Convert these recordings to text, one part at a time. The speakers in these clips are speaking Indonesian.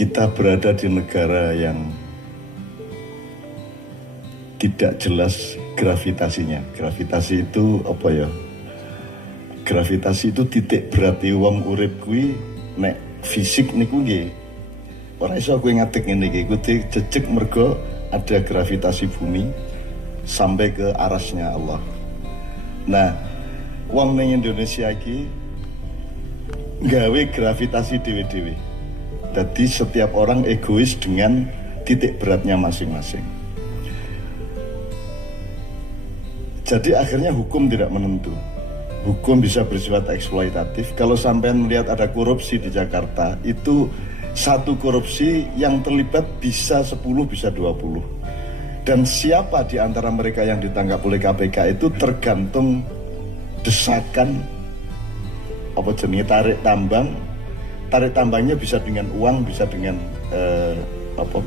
kita berada di negara yang tidak jelas gravitasinya. Gravitasi itu apa ya? Gravitasi itu titik berarti wong urip kuwi nek fisik niku nggih. Ora iso kowe ngatik ngene iki, kudu jejeg mergo ada gravitasi bumi sampai ke arasnya Allah. Nah, wong ning Indonesia iki gawe gravitasi dewe-dewe. Jadi setiap orang egois dengan titik beratnya masing-masing. Jadi akhirnya hukum tidak menentu. Hukum bisa bersifat eksploitatif. Kalau sampean melihat ada korupsi di Jakarta, itu satu korupsi yang terlibat bisa 10, bisa 20. Dan siapa di antara mereka yang ditangkap oleh KPK itu tergantung desakan apa jenis tarik tambang. Tarik tambangnya bisa dengan uang, bisa dengan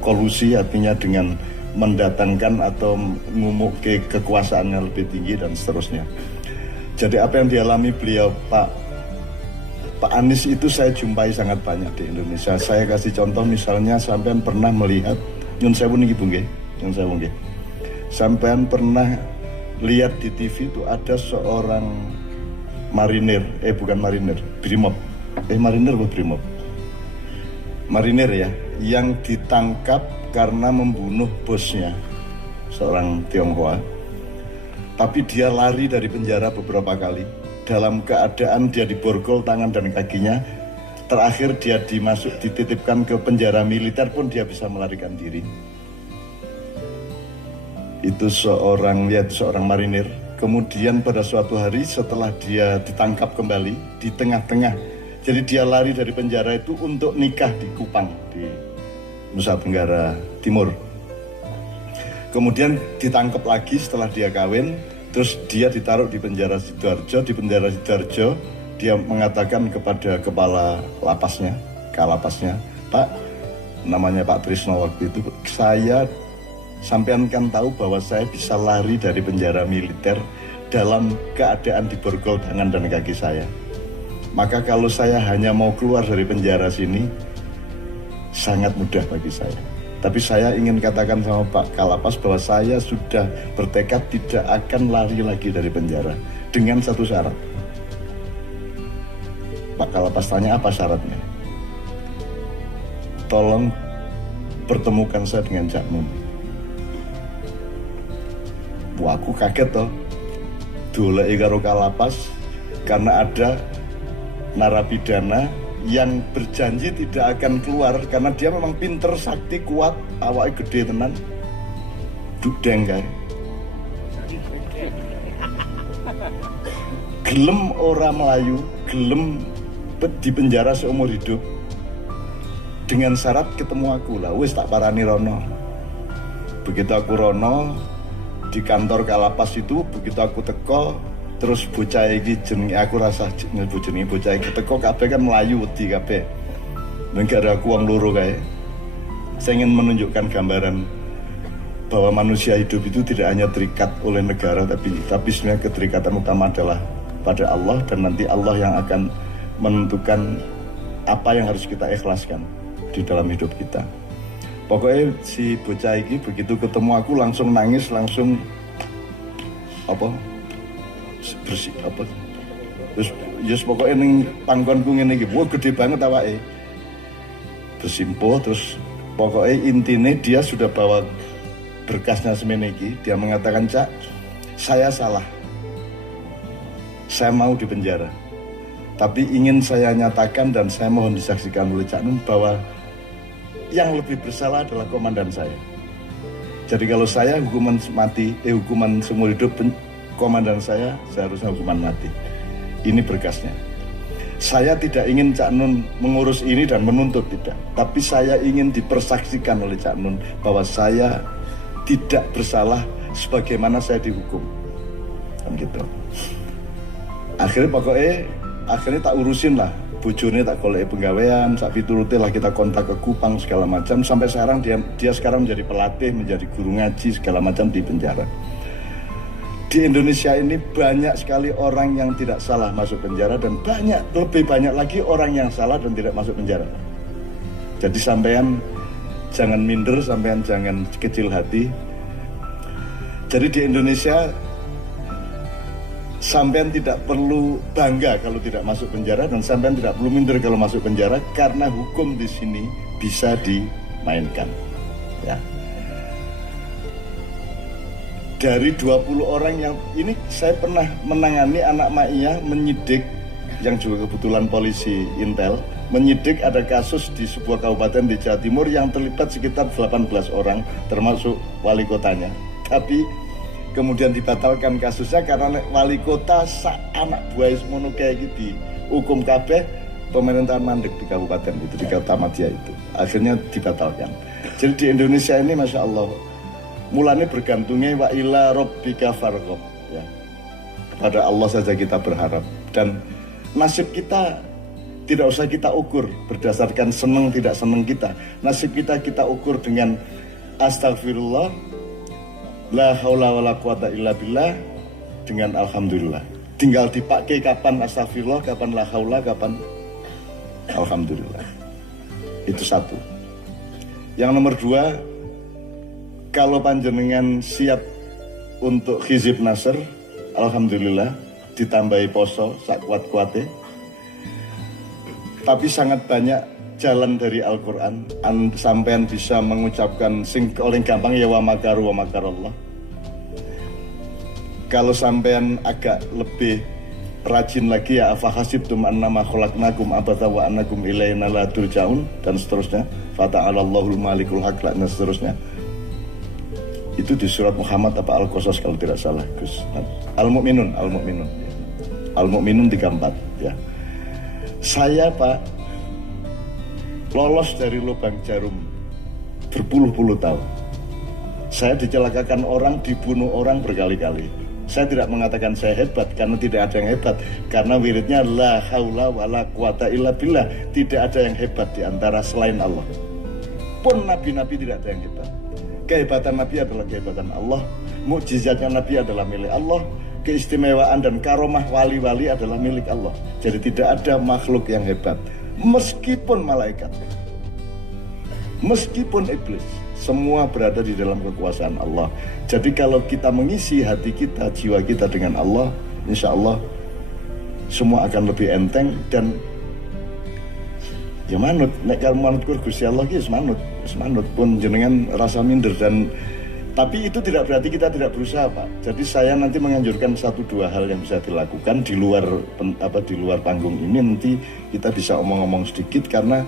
kolusi, artinya dengan mendatangkan atau ngumuk ke kekuasaan yang lebih tinggi dan seterusnya. Jadi apa yang dialami beliau Pak Anies itu saya jumpai sangat banyak di Indonesia. Saya kasih contoh misalnya sampean pernah melihat nyun sewu niki Bu nggih, nyun sewu nggih. Sampean pernah lihat di TV itu ada seorang marinir, bukan marinir, Brimob. Marinir atau Brimob? Marinir ya, yang ditangkap karena membunuh bosnya, seorang Tionghoa. Tapi dia lari dari penjara beberapa kali. Dalam keadaan dia diborgol tangan dan kakinya. Terakhir dia dititipkan ke penjara militer pun dia bisa melarikan diri. Itu seorang marinir. Kemudian pada suatu hari setelah dia ditangkap kembali di tengah-tengah, jadi dia lari dari penjara itu untuk nikah di Kupang di Nusa Tenggara Timur. Kemudian ditangkap lagi setelah dia kawin, terus dia ditaruh di penjara Sidoarjo. Di penjara Sidoarjo dia mengatakan kepada kepala lapasnya, kalapasnya, Pak, namanya Pak Trisno waktu itu, saya sampean kan tahu bahwa saya bisa lari dari penjara militer dalam keadaan diborgol tangan dan kaki saya. Maka kalau saya hanya mau keluar dari penjara sini, sangat mudah bagi saya. Tapi saya ingin katakan sama Pak Kalapas bahwa saya sudah bertekad tidak akan lari lagi dari penjara. Dengan satu syarat. Pak Kalapas tanya apa syaratnya? Tolong pertemukan saya dengan Cak Nun. Wah, aku kaget toh. Doleki karo Kalapas karena ada narapidana yang berjanji tidak akan keluar karena dia memang pinter, sakti, kuat, awake gede tenan. Dudeng kae. Gelem ora melayu, gelem di penjara seumur hidup. Dengan syarat ketemu aku lah, wis tak parani rono. Begitu aku rono di kantor Kalapas itu, begitu aku teko, terus bocah iki jenenge aku rasa jenenge bocah iki teko kabeh kan melayu wedi kabeh. Negara aku wong loro kae. Saya ingin menunjukkan gambaran bahwa manusia hidup itu tidak hanya terikat oleh negara tapi sebenarnya keterikatan utama adalah pada Allah, dan nanti Allah yang akan menentukan apa yang harus kita ikhlaskan di dalam hidup kita. Pokoknya si bocah iki begitu ketemu aku langsung nangis, langsung bersih terus pokoknya ning panggonku ngene iki, wah gede banget awake. Bersimpuh, terus pokoknya intinya dia sudah bawa berkasnya semene iki. Dia mengatakan, Cak, saya salah. Saya mau di penjara. Tapi ingin saya nyatakan dan saya mohon disaksikan oleh Cak Nun bahwa yang lebih bersalah adalah komandan saya. Jadi kalau saya hukuman mati, hukuman seumur hidup, komandan saya seharusnya hukuman mati. Ini berkasnya. Saya tidak ingin Cak Nun mengurus ini dan menuntut, tidak. Tapi saya ingin dipersaksikan oleh Cak Nun bahwa saya tidak bersalah sebagaimana saya dihukum. Kan gitu. Akhirnya tak urusin lah. Bojone tak golek penggawean, sak piturute lah kita kontak ke Kupang segala macam. Sampai sekarang dia sekarang menjadi pelatih, menjadi guru ngaji segala macam di penjara. Di Indonesia ini banyak sekali orang yang tidak salah masuk penjara dan lebih banyak lagi orang yang salah dan tidak masuk penjara. Jadi sampean jangan minder, sampean jangan kecil hati. Jadi di Indonesia sampean tidak perlu bangga kalau tidak masuk penjara, dan sampean tidak perlu minder kalau masuk penjara, karena hukum di sini bisa dimainkan. Ya. Dari 20 orang yang ini, saya pernah menangani anak Ma'iyah menyidik, yang juga kebetulan polisi Intel, menyidik ada kasus di sebuah kabupaten di Jawa Timur yang terlibat sekitar 18 orang, termasuk wali kotanya. Tapi kemudian dibatalkan kasusnya karena wali kota anak buah semono kayak gitu, hukum kabeh pemerintahan mandek di kabupaten itu, di Kota Madia itu, akhirnya dibatalkan. Jadi di Indonesia ini Masya Allah, mulanya bergantungnya wa ila rabbika farghab, ya. Kepada Allah saja kita berharap, dan nasib kita tidak usah kita ukur berdasarkan senang tidak senang kita. Nasib kita ukur dengan astagfirullah, la haula wala quwata illa billah, dengan alhamdulillah. Tinggal dipakai kapan astagfirullah, kapan la haula, kapan alhamdulillah. Itu satu. Yang nomor dua, kalau panjenengan siap untuk hizib nasr, alhamdulillah, ditambahi poso sak kuat-kuate. Tapi sangat banyak jalan dari Al-Quran, sampean bisa mengucapkan sing paling gampang ya wa makaru wa makarallah. Kalau sampean agak lebih rajin lagi ya afahasibtum annama khalaqnakum abatha wa annakum ilaina la turja'un, dan seterusnya, fata'alallahul malikul haq, dan seterusnya. Itu di surat Muhammad apa Al-Qasas kalau tidak salah, Gus. Al-Mu'minun 34, ya. Saya Pak lolos dari lubang jarum berpuluh-puluh tahun. Saya dicelakakan orang, dibunuh orang berkali-kali. Saya tidak mengatakan saya hebat, karena tidak ada yang hebat. Karena wiridnya la haula wala quwata illa billah. Tidak ada yang hebat di antara selain Allah. Pun nabi-nabi tidak ada yang hebat. Kehebatan nabi adalah kehebatan Allah. Mukjizatnya nabi adalah milik Allah. Keistimewaan dan karomah wali-wali adalah milik Allah. Jadi tidak ada makhluk yang hebat, meskipun malaikat, meskipun iblis, semua berada di dalam kekuasaan Allah. Jadi kalau kita mengisi hati kita, jiwa kita dengan Allah, insya Allah semua akan lebih enteng. Dan ya manut, nek kalau manut Gusti Allah ki manut pun jenengan rasa minder. Dan tapi itu tidak berarti kita tidak berusaha, Pak. Jadi saya nanti menganjurkan 1-2 hal yang bisa dilakukan di luar di luar panggung ini. Nanti kita bisa omong-omong sedikit, karena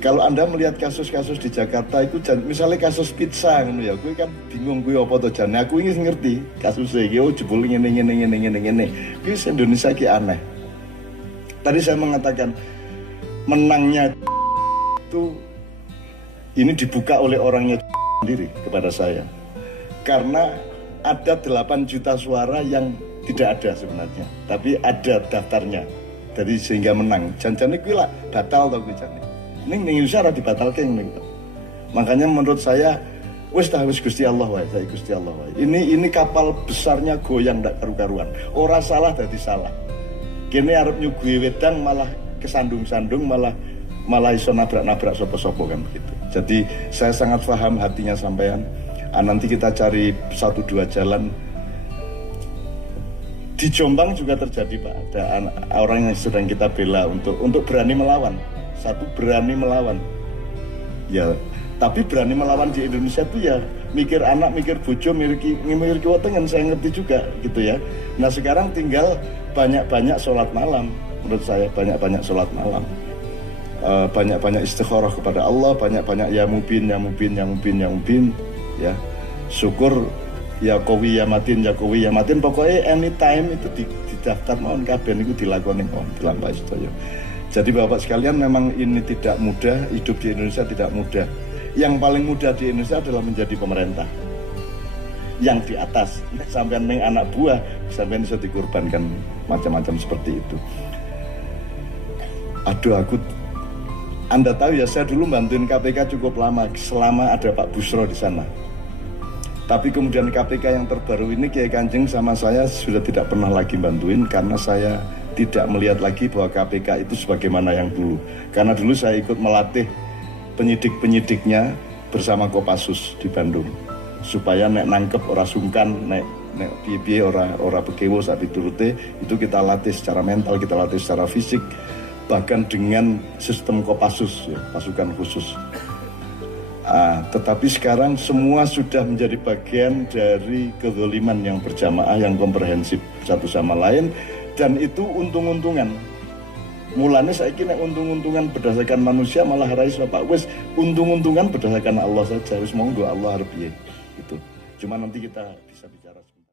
kalau Anda melihat kasus-kasus di Jakarta itu, misalnya kasus pizza ya, gue kan bingung gue apa to jane. Aku ingin ngerti kasusnya iki, oh jebul ngene. Kuwi Indonesia ki aneh. Tadi saya mengatakan menangnya itu ini dibuka oleh orangnya sendiri kepada saya, karena ada 8 juta suara yang tidak ada sebenarnya, tapi ada daftarnya, jadi sehingga menang. Janjane kuwi lah batal tau kuwi jane. Ning Indonesia ora dibatalke ning. Makanya menurut saya wis Gusti Allah wae, saya Gusti Allah wae. Ini kapal besarnya goyang ndak karu-karuan. Ora salah dadi salah. Kene arep nyuguhi wedang malah kesandung-sandung, malah iso nabrak-nabrak sopo-sopo kan begitu. Jadi saya sangat paham hatinya sampean. Nanti kita cari 1-2 jalan. Di Jombang juga terjadi, Pak. Ada orang yang sedang kita bela untuk berani melawan. Satu, berani melawan. Ya, tapi berani melawan di Indonesia itu ya mikir anak, mikir bojo, mikir wetengan, saya ngerti juga gitu ya. Nah sekarang tinggal banyak-banyak sholat malam. Menurut saya banyak-banyak sholat malam. Banyak-banyak istikharah kepada Allah, banyak-banyak ya mubin, ya. Syukur ya qawi ya matin, pokoknya anytime itu didaftar mohon kabeh niku dilakoni mohon dilampahi sedaya. Jadi Bapak sekalian, memang ini tidak mudah, hidup di Indonesia tidak mudah. Yang paling mudah di Indonesia adalah menjadi pemerintah. Yang di atas sampai ning anak buah sampai bisa dikorbankan macam-macam seperti itu. Aduh, Anda tahu ya, saya dulu bantuin KPK cukup lama, selama ada Pak Busro di sana. Tapi kemudian KPK yang terbaru ini, Kiai Kanjeng sama saya sudah tidak pernah lagi bantuin, karena saya tidak melihat lagi bahwa KPK itu sebagaimana yang dulu. Karena dulu saya ikut melatih penyidik-penyidiknya bersama Kopassus di Bandung supaya nek nangkep ora sungkan, nek piye-piye ora bekewo saat diturute, itu kita latih secara mental, kita latih secara fisik, bahkan dengan sistem Kopassus ya, pasukan khusus. Tetapi sekarang semua sudah menjadi bagian dari kezaliman yang berjamaah, yang komprehensif satu sama lain, dan itu untung-untungan. Mulanya saya kira untung-untungan berdasarkan manusia malah rais Bapak wes untung-untungan berdasarkan Allah saja, wes monggo Allah harap gitu. Cuma nanti kita bisa bicara.